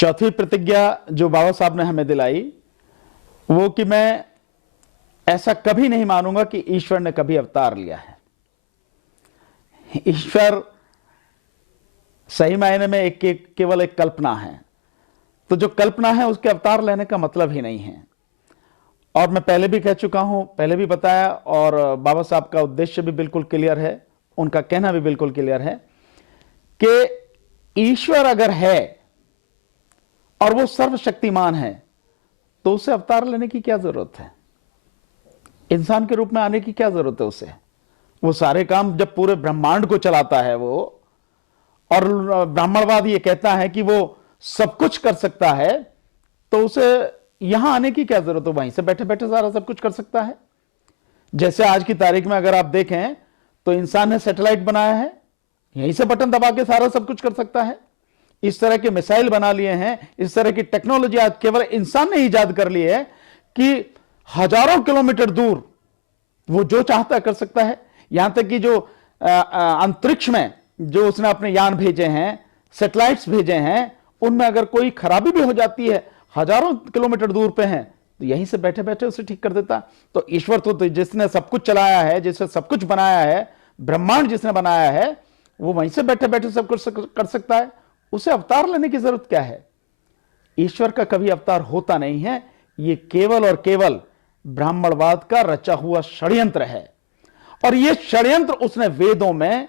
चौथी प्रतिज्ञा जो बाबा साहब ने हमें दिलाई वो कि मैं ऐसा कभी नहीं मानूंगा कि ईश्वर ने कभी अवतार लिया है। ईश्वर सही मायने में केवल एक कल्पना है। तो जो कल्पना है उसके अवतार लेने का मतलब ही नहीं है। और मैं पहले भी कह चुका हूं, पहले भी बताया, और बाबा साहब का उद्देश्य भी बिल्कुल क्लियर है, उनका कहना भी बिल्कुल क्लियर है कि ईश्वर अगर है और वो सर्वशक्तिमान है तो उसे अवतार लेने की क्या जरूरत है? इंसान के रूप में आने की क्या जरूरत है उसे? वो सारे काम जब पूरे ब्रह्मांड को चलाता है वो, और ब्राह्मणवाद ये कहता है कि वो सब कुछ कर सकता है, तो उसे यहां आने की क्या जरूरत है? वहीं से बैठे बैठे सारा सब कुछ कर सकता है। जैसे आज की तारीख में अगर आप देखें तो इंसान ने सैटेलाइट बनाया है, यहीं से बटन दबा के सारा सब कुछ कर सकता है। इस तरह के मिसाइल बना लिए हैं, इस तरह की टेक्नोलॉजी आज केवल इंसान ने इजाद कर ली है कि हजारों किलोमीटर दूर वो जो चाहता कर सकता है। यहां तक कि जो अंतरिक्ष में जो उसने अपने यान भेजे हैं, सैटेलाइट्स भेजे हैं, उनमें अगर कोई खराबी भी हो जाती है, हजारों किलोमीटर दूर पे हैं, तो यहीं से बैठे बैठे उसे ठीक कर देता। तो ईश्वर तो जिसने सब कुछ चलाया है, जिसने सब कुछ बनाया है, ब्रह्मांड जिसने बनाया है, वो वहीं से बैठे बैठे सब कुछ कर सकता है। उसे अवतार लेने की जरूरत क्या है? ईश्वर का कभी अवतार होता नहीं है। यह केवल और केवल ब्राह्मणवाद का रचा हुआ षड्यंत्र है। और यह षड्यंत्र उसने वेदों में,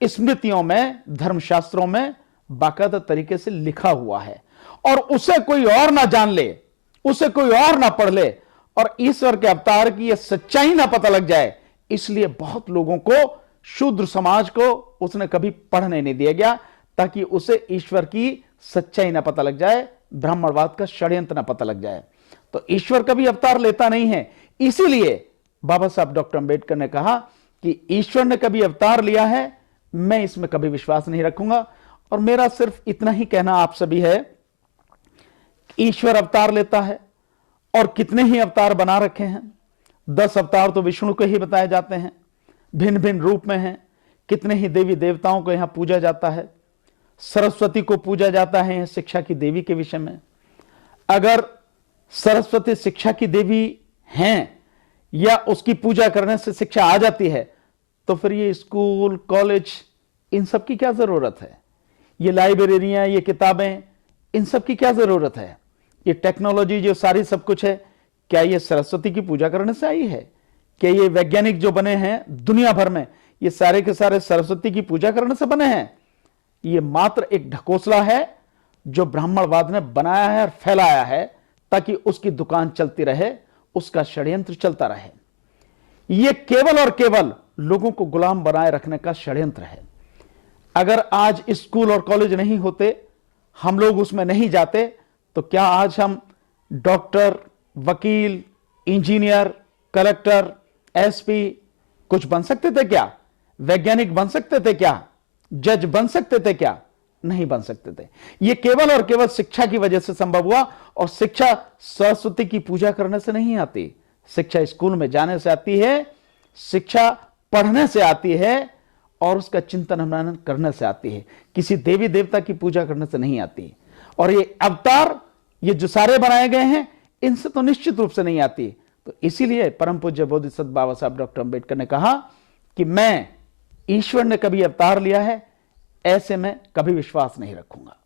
स्मृतियों में, धर्मशास्त्रों में बाकायदा तरीके से लिखा हुआ है। और उसे कोई और ना जान ले, उसे कोई और ना पढ़ ले, और ईश्वर के अवतार की यह सच्चाई ना पता लग जाए, इसलिए बहुत लोगों को, शूद्र समाज को उसने कभी पढ़ने नहीं दिया गया, ताकि उसे ईश्वर की सच्चाई ना पता लग जाए, ब्राह्मणवाद का षड्यंत्र ना पता लग जाए। तो ईश्वर कभी अवतार लेता नहीं है। इसीलिए बाबा साहब डॉक्टर अंबेडकर ने कहा कि ईश्वर ने कभी अवतार लिया है, मैं इसमें कभी विश्वास नहीं रखूंगा। और मेरा सिर्फ इतना ही कहना आप सभी है, ईश्वर अवतार लेता है, और कितने ही अवतार बना रखे हैं। 10 अवतार तो विष्णु के ही बताए जाते हैं, भिन्न भिन्न रूप में हैं। कितने ही देवी देवताओं को यहां पूजा जाता है। सरस्वती को पूजा जाता है शिक्षा की देवी के विषय में। अगर सरस्वती शिक्षा की देवी हैं, या उसकी पूजा करने से शिक्षा आ जाती है, तो फिर ये स्कूल, कॉलेज, इन सब की क्या जरूरत है? ये लाइब्रेरियां, ये किताबें, इन सब की क्या जरूरत है? ये टेक्नोलॉजी जो सारी सब कुछ है, क्या ये सरस्वती की पूजा करने से आई है? क्या ये वैज्ञानिक जो बने हैं दुनिया भर में, ये सारे के सारे सरस्वती की पूजा करने से बने हैं? ये मात्र एक ढकोसला है जो ब्राह्मणवाद ने बनाया है और फैलाया है, ताकि उसकी दुकान चलती रहे, उसका षड्यंत्र चलता रहे। यह केवल और केवल लोगों को गुलाम बनाए रखने का षड्यंत्र है। अगर आज स्कूल और कॉलेज नहीं होते, हम लोग उसमें नहीं जाते, तो क्या आज हम डॉक्टर, वकील, इंजीनियर, कलेक्टर, एसपी कुछ बन सकते थे क्या? वैज्ञानिक बन सकते थे क्या? जज बन सकते थे क्या? नहीं बन सकते थे। यह केवल और केवल शिक्षा की वजह से संभव हुआ। और शिक्षा सरस्वती की पूजा करने से नहीं आती, शिक्षा स्कूल में जाने से आती है, शिक्षा पढ़ने से आती है, और उसका चिंतन मनन करने से आती है। किसी देवी देवता की पूजा करने से नहीं आती। और ये अवतार, ये जो सारे बनाए गए हैं, इनसे तो निश्चित रूप से नहीं आती। तो इसीलिए परम पूज्य बोधिसत्व बाबा साहब डॉक्टर अंबेडकर ने कहा कि मैं, ईश्वर ने कभी अवतार लिया है, ऐसे में कभी विश्वास नहीं रखूंगा।